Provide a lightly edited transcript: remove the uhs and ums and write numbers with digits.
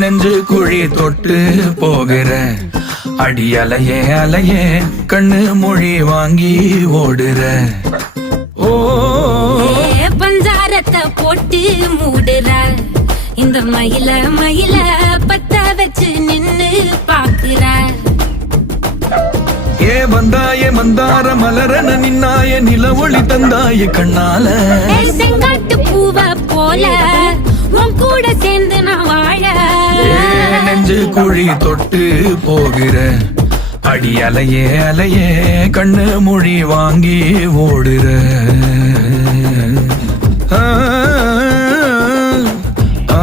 நெஞ்சு குழி தொட்டு போகிற அடி அலையே அலையே கண்ணு மொழி வாங்கி ஓடுற. ஓ பஞ்சாரத்தை போட்டு மூடுற இந்த மயில மயில பத்த வச்சு நின்னு பாக்குற. ஏ வந்தாய மந்தார மலரன நின்னாய நில ஒளி தந்தாய கண்ணால. செங்காட்டு பூவ போல உன் கூட சேர்ந்து நான் வாழ. நெஞ்சு குழி தொட்டு போகிற அடி அலையே அலையே கண்ணு மொழி வாங்கி ஓடுற. ஆ ஆ